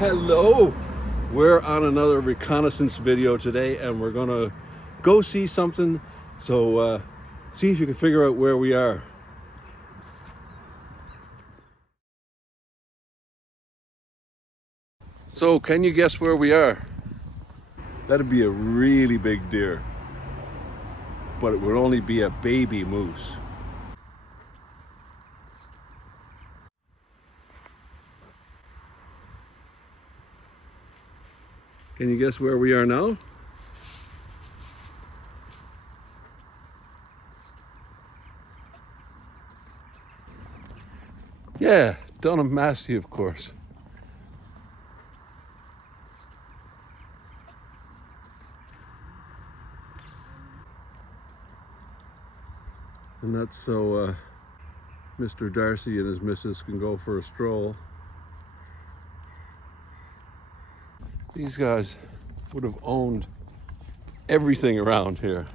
Hello, we're on another reconnaissance video today and we're gonna go see something, so see if you can figure out where we are. So can you guess where we are? That'd be a really big deer, but it would only be a baby moose. Can you guess where we are now? Yeah, Dunham Massey, of course. And that's so Mr. Darcy and his missus can go for a stroll. These guys would have owned everything around here.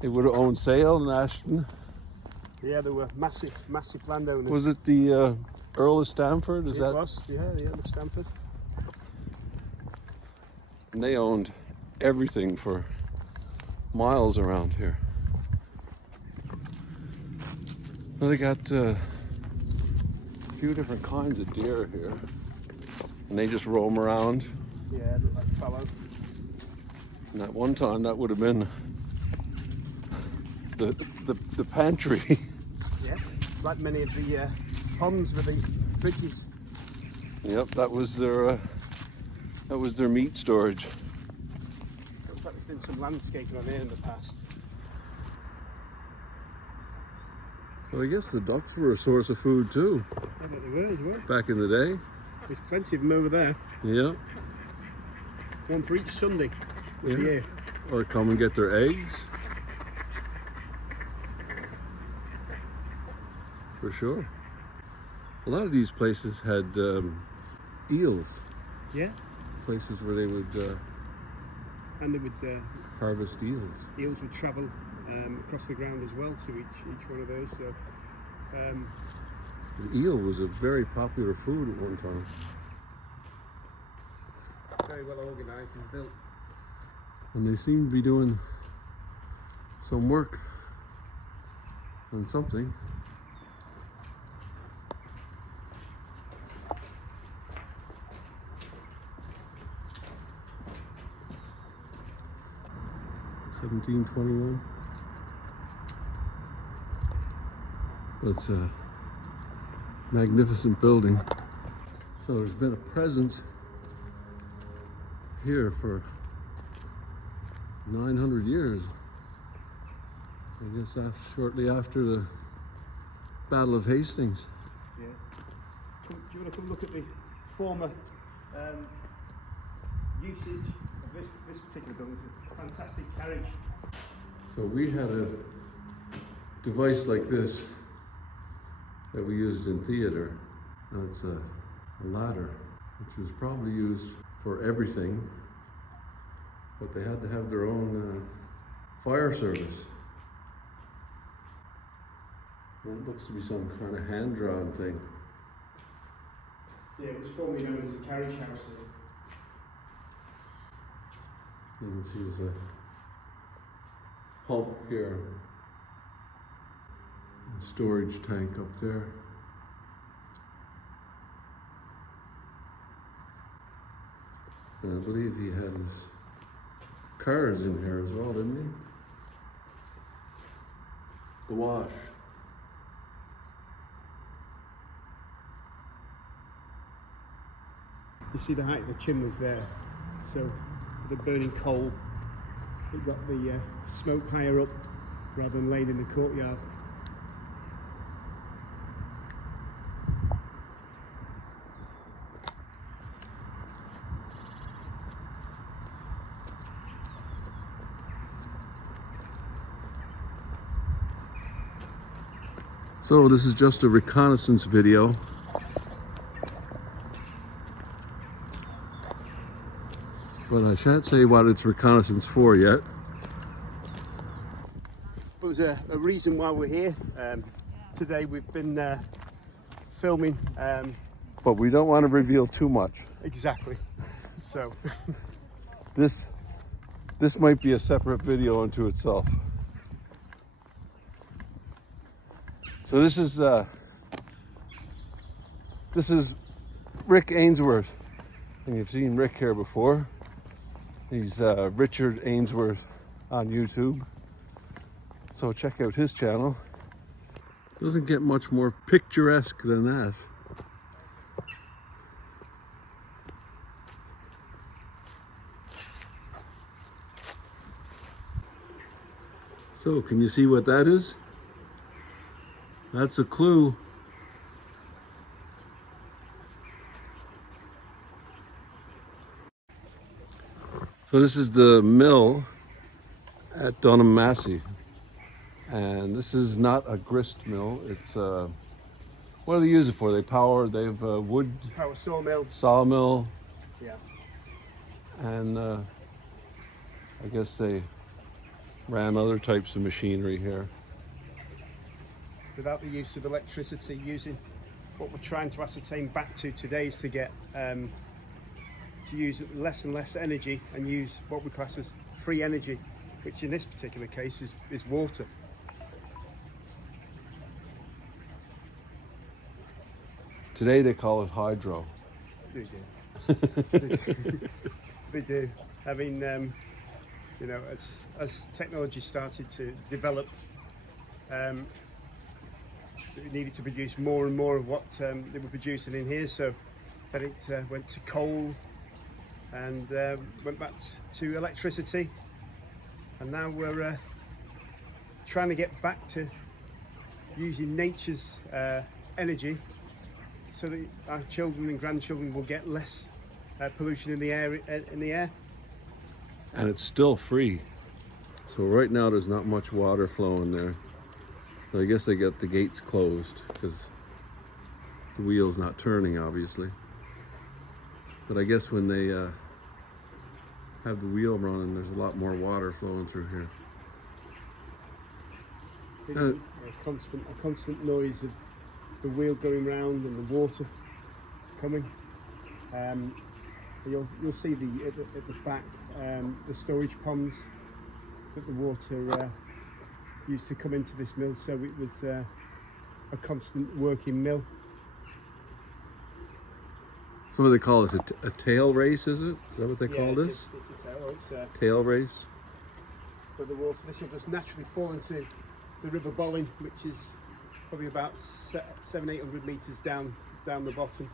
They would have owned Sale and Ashton. Yeah, they were massive landowners. Was it the Earl of Stamford? It was, yeah, the Earl of Stamford. And they owned everything for miles around here. Well, they got a few different kinds of deer here. And they just roam around. Yeah, look like fallow. And at one time, that would have been the pantry. Yeah, like many of the ponds with the fridges. Yep, that was their meat storage. Looks like there's been some landscaping on here in the past. Well, I guess the ducks were a source of food too. I bet they were as well. Back in the day. There's plenty of them over there. Yeah. One for each Sunday of the year. Or come and get their eggs. For sure. A lot of these places had eels. Yeah. Places where they would And they would harvest eels. eels would travel across the ground as well to each one of those. So The eel was a very popular food at one time. very well organised and built. And they seem to be doing some work on something. $17.21. It's a magnificent building. So there's been a presence here for 900 years. I guess shortly after the Battle of Hastings. Yeah. Do you want to come look at the former usage of this particular building? It's a fantastic carriage. So we had a device like this that we used in theater. It's a ladder, which was probably used for everything, but they had to have their own fire service. And it looks to be some kind of hand-drawn thing. Yeah, it was formerly known as a carriage house. You can see there's a pump here, a storage tank up there. And I believe he had his cars in here as well, didn't he? The wash. You see the height of the chimneys there. So the burning coal, it got the smoke higher up rather than laid in the courtyard. So this is just a reconnaissance video. But I shan't say what it's reconnaissance for yet. But there's a reason why we're here. Today we've been filming But we don't want to reveal too much. Exactly. So this might be a separate video unto itself. So this is Rick Ainsworth, and you've seen Rick here before. He's Richard Ainsworth on YouTube. So check out his channel. Doesn't get much more picturesque than that. So can you see what that is? That's a clue. So this is the mill at Dunham Massey. And this is not a grist mill. It's what do they use it for? They have wood power sawmill, yeah, and I guess they ran other types of machinery here. Without the use of electricity, using what we're trying to ascertain back to today is to get to use less and less energy and use what we class as free energy, which in this particular case is water. Today they call it hydro. They do. They do. I mean, you know, as technology started to develop, we needed to produce more and more of what they were producing in here. So then it went to coal and went back to electricity, and now we're trying to get back to using nature's energy, so that our children and grandchildren will get less pollution in the air. And it's still free. So right now there's not much water flowing there. So I guess they got the gates closed because the wheel's not turning, obviously. But I guess when they have the wheel running, there's a lot more water flowing through here. A constant noise of the wheel going round and the water coming. You'll see at the back the storage ponds that the water used to come into this mill, so it was a constant working mill. So what they call this, a tail race, is it? Is that what they call this? It's a tail. It's tail race. For the water, this will just naturally fall into the River Bollin, which is probably about 700-800 metres down the bottom.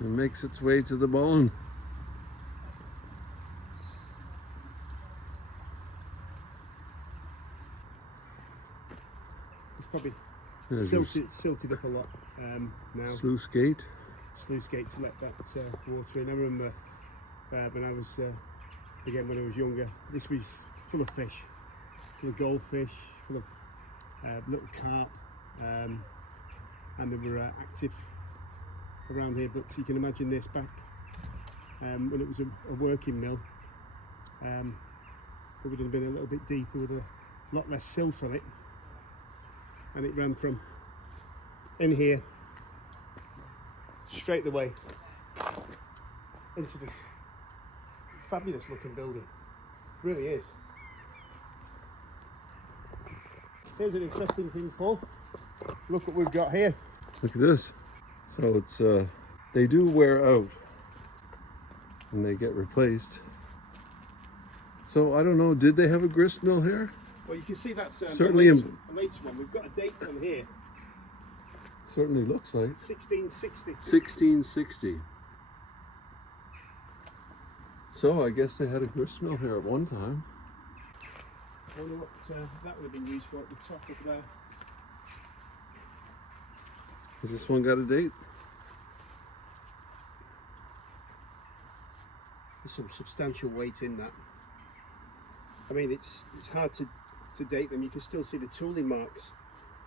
It makes its way to the bone. It's probably silted up a lot now. Sluice gate. Sluice gate to let that water in. I remember when I was when I was younger, this was full of fish, full of goldfish, full of little carp, and they were active around here. But you can imagine this back when it was a working mill. It would have been a little bit deeper with a lot less silt on it, and it ran from in here straight away into this fabulous looking building. It really is. Here's an interesting thing, Paul. Look what we've got here. Look at this. So it's they do wear out and they get replaced. So I don't know, did they have a grist mill here? Well, you can see that's certainly a later one. We've got a date on here. Certainly looks like 1660. 1660. So I guess they had a grist mill here at one time. I wonder what that would have been used for at the top of there. Has this one got a date? There's some substantial weight in that. I mean, it's hard to date them. You can still see the tooling marks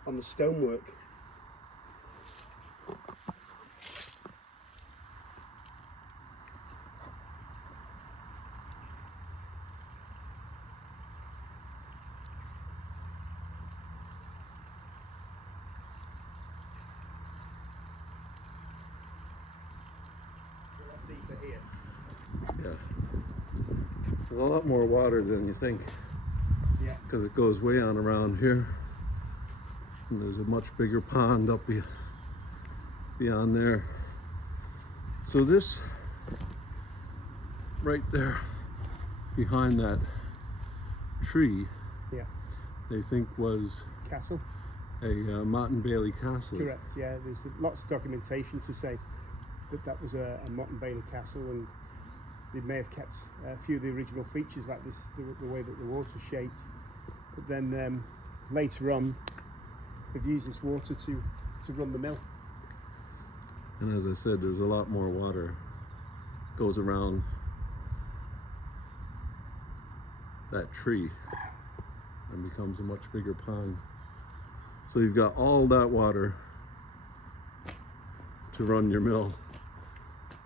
on the stonework. There's a lot more water than you think, Yeah. because it goes way on around here. And there's a much bigger pond up beyond there. So this right there behind that tree, Yeah. they think was Castle. a Motte and Bailey castle. Correct. Yeah. There's lots of documentation to say that that was a Motte and Bailey castle, and they may have kept a few of the original features like this, the way that the water's shaped. But then later on, they've used this water to run the mill. And as I said, there's a lot more water goes around that tree and becomes a much bigger pond. So you've got all that water to run your mill,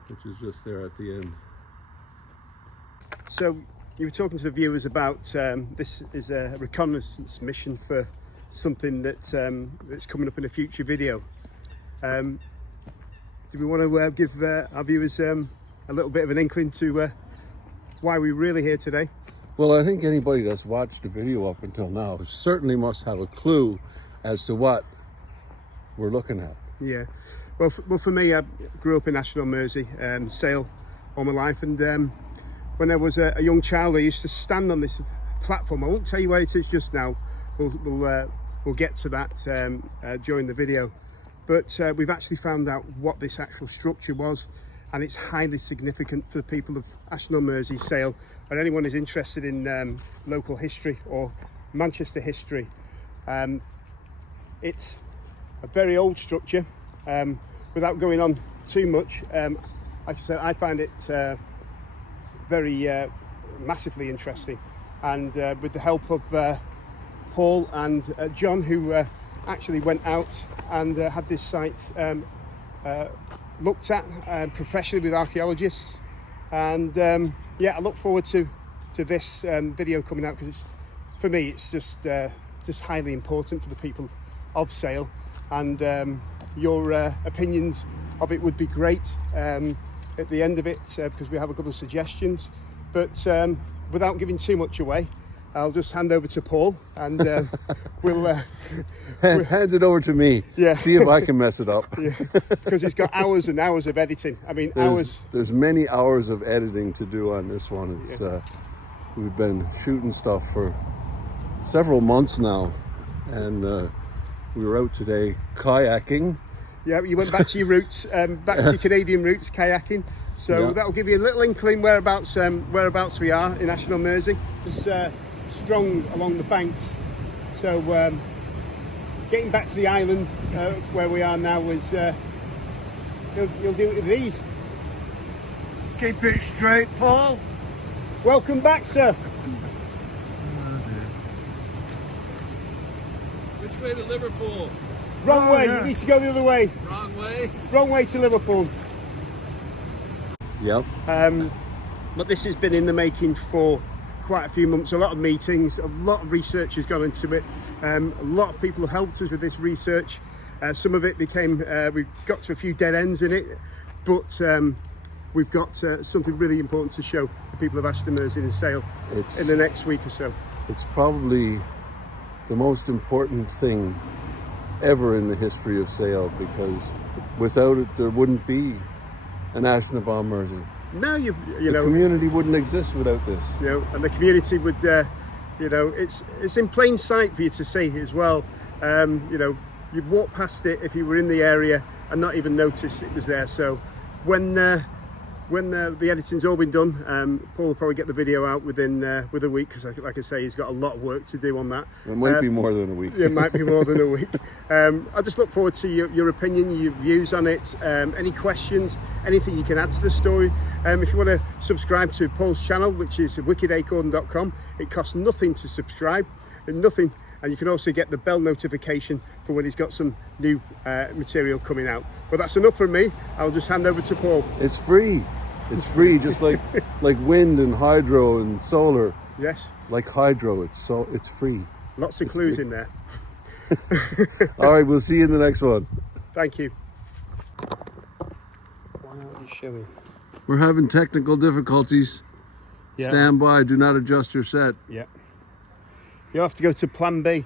which is just there at the end. So you were talking to the viewers about this is a reconnaissance mission for something that's coming up in a future video. Do we want to give our viewers a little bit of an inkling to why we're really here today? Well, I think anybody that's watched the video up until now certainly must have a clue as to what we're looking at. Yeah. Well, for me, I grew up in Ashton on Mersey, Sale all my life, and when I was a young child, I used to stand on this platform. I won't tell you where it is just now. We'll get to that during the video. But we've actually found out what this actual structure was, and it's highly significant for the people of Ashton on Mersey, Sale, and anyone who's interested in local history or Manchester history. It's a very old structure. Without going on too much, like I said, I find it very massively interesting, and with the help of Paul and John, who actually went out and had this site looked at professionally with archaeologists, and yeah, I look forward to this video coming out, because for me it's just highly important for the people of Sale, and your opinions of it would be great at the end of it, because we have a couple of suggestions. But without giving too much away, I'll just hand over to Paul, and we'll hand it over to me. Yeah. See if I can mess it up. Yeah, because he's got hours and hours of editing. I mean, hours. There's many hours of editing to do on this one. It's, we've been shooting stuff for several months now, and we were out today kayaking. Yeah, you went back to your roots, back to your Canadian roots, kayaking. So that'll give you a little inkling whereabouts we are in Ashton on Mersey. It's strong along the banks. So getting back to the island where we are now is you'll do it with ease. Keep it straight, Paul. Welcome back, sir. Which way to Liverpool? Wrong way. Yeah. You need to go the other way. Wrong way. Wrong way to Liverpool. Yep. But this has been in the making for quite a few months. A lot of meetings, a lot of research has gone into it. A lot of people have helped us with this research. Some of it became, we got to a few dead ends in it, but we've got something really important to show the people of Ashton, Mersey and Sale in the next week or so. It's probably the most important thing ever in the history of Sale, because without it there wouldn't be an Ashton upon Mersey. No, you The know, community wouldn't exist without this. you know, and the community would, you know, it's in plain sight for you to see as well. You know, you'd walk past it if you were in the area and not even notice it was there. So when the editing's all been done, Paul will probably get the video out within with a week, because like I say, he's got a lot of work to do on that. It might be more than a week. It might be more than a week. I just look forward to your opinion, your views on it, any questions, anything you can add to the story. If you want to subscribe to Paul's channel, which is wickedacorn.com, it costs nothing to subscribe, and nothing. And you can also get the bell notification for when he's got some new material coming out. But that's enough from me. I'll just hand over to Paul. It's free. It's free, just like wind and hydro and solar. Yes, Like hydro, it's free. lots of clues in there. All right, we'll see you in the next one. Thank you. Why aren't you showing? We're having technical difficulties. Yeah. Stand by. Do not adjust your set. Yeah. You'll have to go to plan B.